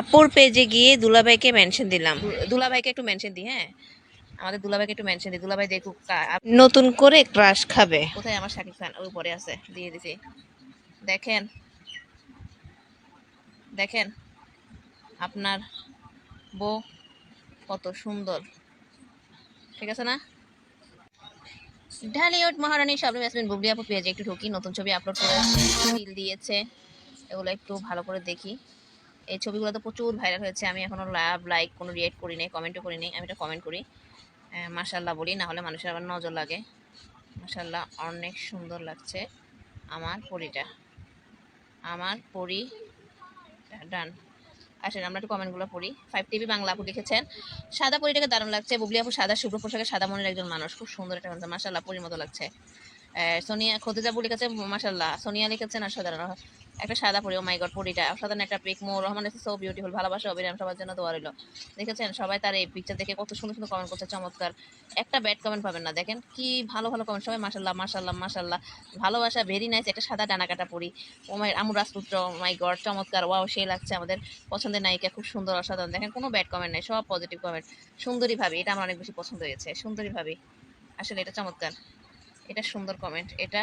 আপুর পেজে গিয়ে দুলাভাইকে মেনশন দিলাম। দুলাভাইকে একটু মেনশন দিই হ্যাঁ? আমাদের দুলাভাইকে একটু মেনশন দিই। দুলাভাই দেখুক নতুন করে ক্রাশ খাবে। কোথায় আমার শাকিব খান? ওই উপরে আছে দিয়ে দিছি। দেখেন। দেখেন। আপনার বউ কত সুন্দর। ঠিক আছে না? ঢালিউড মহারানী শাবনূর ইয়াসমিন বুবলি আপু পেজে একটু ঢুকি নতুন ছবি আপলোড করে দিয়েছে। এগুলো একটু ভালো করে দেখি। এই ছবিগুলো তো প্রচুর ভাইরাল হয়েছে। আমি এখনও লাভ লাইক কোনো রিয়েক্ট করি নাই কমেন্টও করি নাই, আমি এটা কমেন্ট করি। মাশাল্লাহ বলি না হলে মানুষের আবার নজর লাগে। মাশাল্লাহ অনেক সুন্দর লাগছে আমার পরিটা। আমার পরি, ডান। আসেন, আমরা একটু কমেন্টগুলো পড়ি। ফাইভ টিভি বাংলা আপু লিখেছেন, সাদা পরিটাকে দারুণ লাগছে, বুবলি আপু সাদা, শুভ্র পোশাকে সাদা মনের একজন মানুষ। খুব সুন্দর একটা মাসাল্লাহ পরির মতো লাগছে। সোনিয়া খদিজা বু লিখেছে মাসাল্লাহ সোনিয়া লিখেছেন আর সাধারণ একটা সাদা পরি ও মাই গড পরিটা। সাধারণ একটা পিক মো রহমান সো বিউটিফুল ভালোবাসা, অবিরাম, সবার জন্য দোয়া রইল। দেখেছেন? সবাই তার এই পিকচার দেখে কত সুন্দর সুন্দর কমেন্ট করছে, চমৎকার। একটা ব্যাড কমেন্ট পাবেন না। দেখেন কি ভালো ভালো কমেন্ট সবাই মাসাল্লাহ মাসাল্লাহ মাসাল্লাহ ভালোবাসা ভেরি নাইস একটা সাদা ডানা কাটা পরি। ও মাই আমু রাজপুত্র মাই গড চমৎকার। ওয়াও সেই লাগছে আমাদের পছন্দের নায়িকা। খুব সুন্দর, অসাধারণ। দেখেন, কোনো ব্যাড কমেন্ট নাই। সব পজিটিভ কমেন্ট সুন্দরী ভাবি, এটা আমার অনেক বেশি পছন্দ হয়েছে। সুন্দরী ভাবি। আসলে এটা চমৎকার। এটা সুন্দর কমেন্ট এটা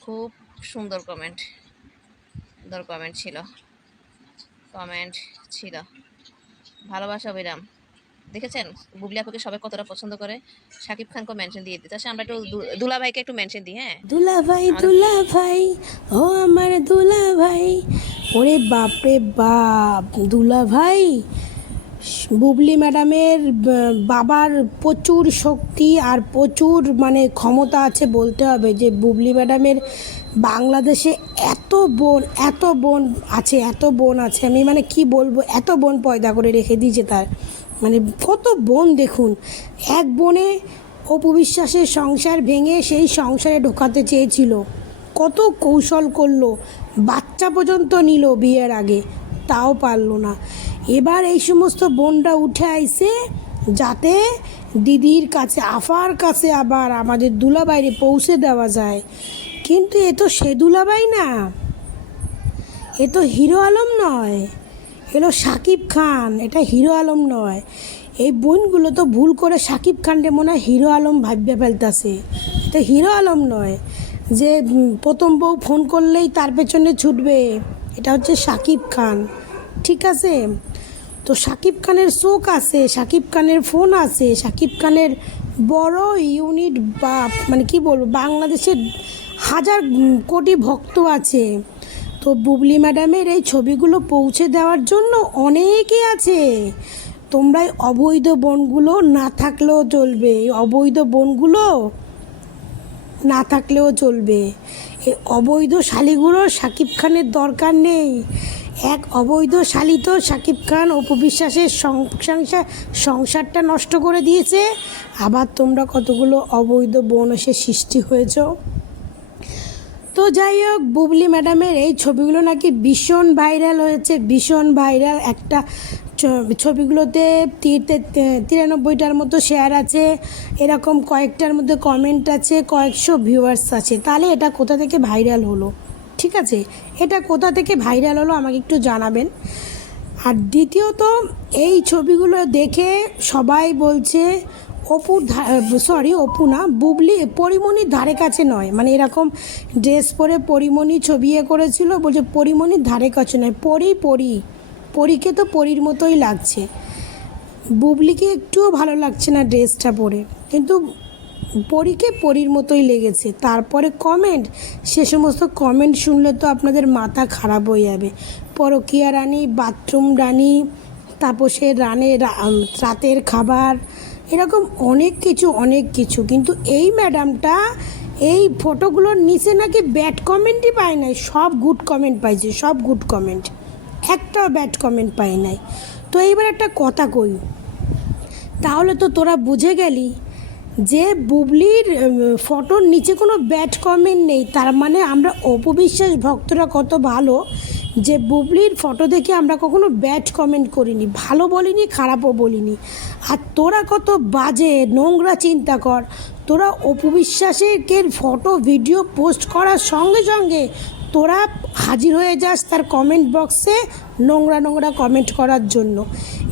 খুব সুন্দর কমেন্ট সুন্দর কমেন্ট ছিল। কমেন্ট ছিল। ভালোবাসা অবিরাম দেখেছেন? বুবলি আপুকে সবাই কতটা পছন্দ করে। শাকিব খানকে মেনশন দিয়ে দিতে আমরা একটু দুলা ভাইকে একটু মেনশন দিই হ্যাঁ? দুলা ভাই দুলা ভাই ও আমার দুলা ভাই ওরে বাপরে বাপ দুলা ভাই বুবলি ম্যাডামের বাবার প্রচুর শক্তি আর প্রচুর মানে ক্ষমতা আছে বলতে হবে যে বুবলি ম্যাডামের বাংলাদেশে এত বোন এত বোন আছে, এত বোন আছে। আমি মানে কি বলব, এত বোন পয়দা করে রেখে দিয়েছে তার। মানে কত বোন দেখুন, এক বোনে অপু বিশ্বাসের সংসার ভেঙে সেই সংসারে ঢোকাতে চেয়েছিল। কত কৌশল করল, বাচ্চা পর্যন্ত নিল বিয়ের আগে। তাও পারল না। এবার এই সমস্ত বোনরা উঠে আইসে যাতে দিদির কাছে, আফার কাছে আবার আমাদের দুলাবাইরে পৌঁছে দেওয়া যায়। কিন্তু এ তো সে দুলাবাই না। এ তো হিরো আলম নয়। এলো সাকিব খান। এটা হিরো আলম নয়। এই বোনগুলো তো ভুল করে সাকিব খানকে মনে হয় হিরো আলম ভাবিয়া ফেলতেছে। এটা হিরো আলম নয় যে প্রথম বউ ফোন করলেই তার পেছনে ছুটবে। এটা হচ্ছে সাকিব খান। ঠিক আছে? তো সাকিব খানের চোখ আছে, সাকিব খানের ফোন আছে, সাকিব খানের বড় ইউনিট বা মানে কি বলব, বাংলাদেশের হাজার কোটি ভক্ত আছে। তো বুবলি ম্যাডামের এই ছবিগুলো পৌঁছে দেওয়ার জন্য অনেকেই আছে। তোমরা অবৈধ বনগুলো না থাকলেও চলবে। এই অবৈধ বনগুলো না থাকলেও চলবে। এই অবৈধ শালিগুলোর সাকিব খানের দরকার নেই। এক অবৈধ শালি তো সাকিব খান অপবিশ্বাসের সংসার সংসারটা নষ্ট করে দিয়েছে। আবার তোমরা কতগুলো অবৈধ বন সৃষ্টি হয়েছো? তো যাই হোক, বুবলি ম্যাডামের এই ছবিগুলো নাকি ভীষণ ভাইরাল হয়েছে। ভীষণ ভাইরাল একটা ছবিগুলোতে তিরানব্বইটার মতো শেয়ার আছে। এরকম কয়েকটার মধ্যে কমেন্ট আছে, কয়েকশো ভিউয়ার্স আছে। তাহলে এটা কোথা থেকে ভাইরাল হলো? ঠিক আছে? এটা কোথা থেকে ভাইরাল হলো আমাকে একটু জানাবেন। আর দ্বিতীয়ত, এই ছবিগুলো দেখে সবাই বলছে অপুর সরি অপু না, বুবলি পরিমণির ধারে কাছে নয়। মানে এরকম ড্রেস পরে পরিমণি ছবি এ করেছিল, বলছে পরিমণির ধারে কাছে নয়, পরি পরি। পরীকে তো পরীর মতোই লাগছে। বুবলিকে একটুও ভালো লাগছে না ড্রেসটা পরে। কিন্তু পরীকে পরীর মতোই লেগেছে। তারপরে কমেন্ট সে সমস্ত কমেন্ট শুনলে তো আপনাদের মাথা খারাপ হয়ে যাবে। পরকিয়া রানী বাথরুম রানী, তাপসের রানে রাতের খাবার, এরকম অনেক কিছু অনেক কিছু। কিন্তু এই ম্যাডামটা এই ফটোগুলোর নিচে নাকি ব্যাড কমেন্টই পায় নাই। সব গুড কমেন্ট পাইছে, সব গুড কমেন্ট একটাও ব্যাড কমেন্ট পাই নাই। তো এইবার একটা কথা কই। তাহলে তো তোরা বুঝে গেলি যে বুবলির ফটোর নিচে কোনো ব্যাড কমেন্ট নেই। তার মানে আমরা অপবিশ্বাস ভক্তরা কত ভালো যে বুবলির ফটো দেখে আমরা কখনো ব্যাড কমেন্ট করিনি। ভালো বলিনি, খারাপও বলিনি। আর তোরা কত বাজে, নোংরা চিন্তা কর। তোরা অপবিশ্বাসের ফটো ভিডিও পোস্ট করার সঙ্গে সঙ্গে তোরা হাজির হয়ে যাস তার কমেন্ট বক্সে নোংরা নোংরা কমেন্ট করার জন্য।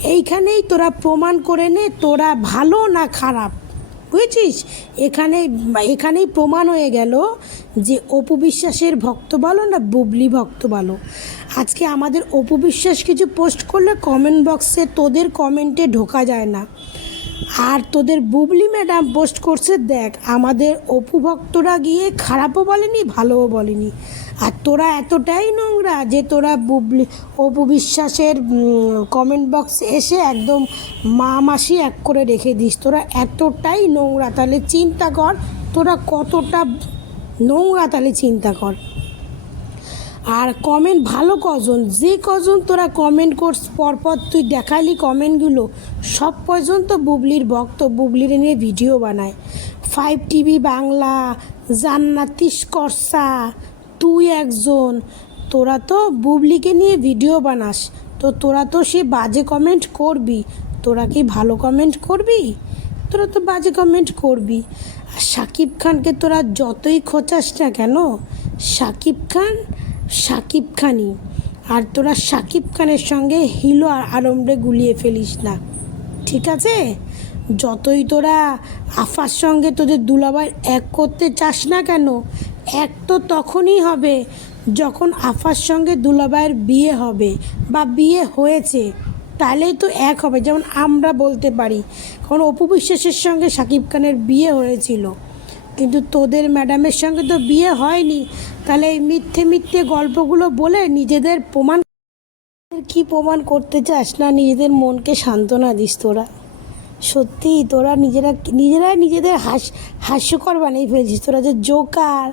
এইখানেই তোরা প্রমাণ করে নে তোরা ভালো না খারাপ। বুঝেছিস? এখানে, এখানেই প্রমাণ হয়ে গেল যে অপু বিশ্বাসের ভক্ত ভালো না বুবলি ভক্ত ভালো। আজকে আমাদের অপু বিশ্বাস কিছু পোস্ট করলে কমেন্ট বক্সে তোদের কমেন্টে ঢোকা যায় না। আর তোদের বুবলি ম্যাডাম পোস্ট করছে, দেখ, আমাদের অপু ভক্তরা গিয়ে খারাপও বলেনি, ভালোও বলেনি। আর তোরা এতটাই নোংরা যে তোরা বুবলি, অপু বিশ্বাসের কমেন্ট বক্সে এসে একদম মা মাসি এক করে রেখে দিস, তোরা এতটাই নোংরা, তাহলে চিন্তা কর, তোরা কতটা নোংরা, তাহলে চিন্তা কর। আর কমেন্ট ভালো কজন, যে কজন তোরা কমেন্ট করস, পরপর তুই দেখালি কমেন্টগুলো সব পর্যন্ত বুবলির ভক্ত, বুবলির নিয়ে ভিডিও বানায়। ফাইভ টিভি বাংলা জান্নাতিস করসা তুই একজন, তোরা তো বুবলিকে নিয়ে ভিডিও বানাস, তো তোরা তো সে বাজে কমেন্ট করবি, তোরা কি ভালো কমেন্ট করবি? তোরা তো বাজে কমেন্ট করবি। আর শাকিব খানকে তোরা যতই খোঁচাস না কেন শাকিব খান শাকিব খানই। আর তোরা সাকিব খানের সঙ্গে হিলো আর আলমরে গুলিয়ে ফেলিস না। ঠিক আছে? যতই তোরা আফার সঙ্গে তোদের দুলাভাই এক করতে চাস না কেন, এক তো তখনই হবে যখন আফার সঙ্গে দুলাভাইয়ের বিয়ে হবে বা বিয়ে হয়েছে। তাহলেই তো এক হবে, যেমন আমরা বলতে পারি। কারণ অপু বিশ্বাসের সঙ্গে শাকিব খানের বিয়ে হয়েছিল। কিন্তু তোদের ম্যাডামের সঙ্গে তো বিয়ে হয়নি। তাহলে এই মিথ্যে মিথ্যে গল্পগুলো বলে নিজেদের প্রমাণ কি প্রমাণ করতে চাস? না, নিজেদের মনকে সান্ত্বনা দিস তোরা। সত্যি, তোরা নিজেরা নিজেরা নিজেদের হাস হাস্যকর বানিয়ে ফেলছিস। তোরা যে জোকার,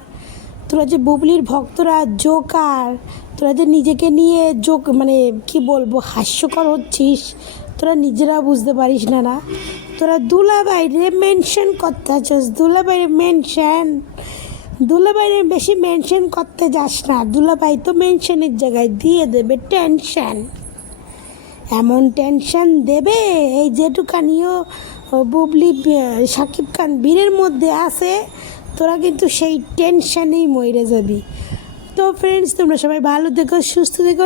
তোরা যে বুবলির ভক্তরা জোকার, তোরা যে নিজেকে নিয়ে জোক মানে কি বলব, হাস্যকর হচ্ছিস, তোরা নিজেরা বুঝতে পারিস না না। তোরা দুলাভাই রে মেনশন করতে আছিস দুলাভাই মেনশন দুলাভাইরে বেশি মেনশন করতে যাস না। দুলাভাই তো মেনশনের জায়গায় দিয়ে দেবে টেনশন এমন টেনশন দেবে, এই যেটুকানিও বুবলি শাকিব খান বীরের মধ্যে আছে, তোরা কিন্তু সেই টেনশনেই মরে যাবি। তো ফ্রেন্ডস তোমরা সবাই ভালো দেখো সুস্থ থেকো।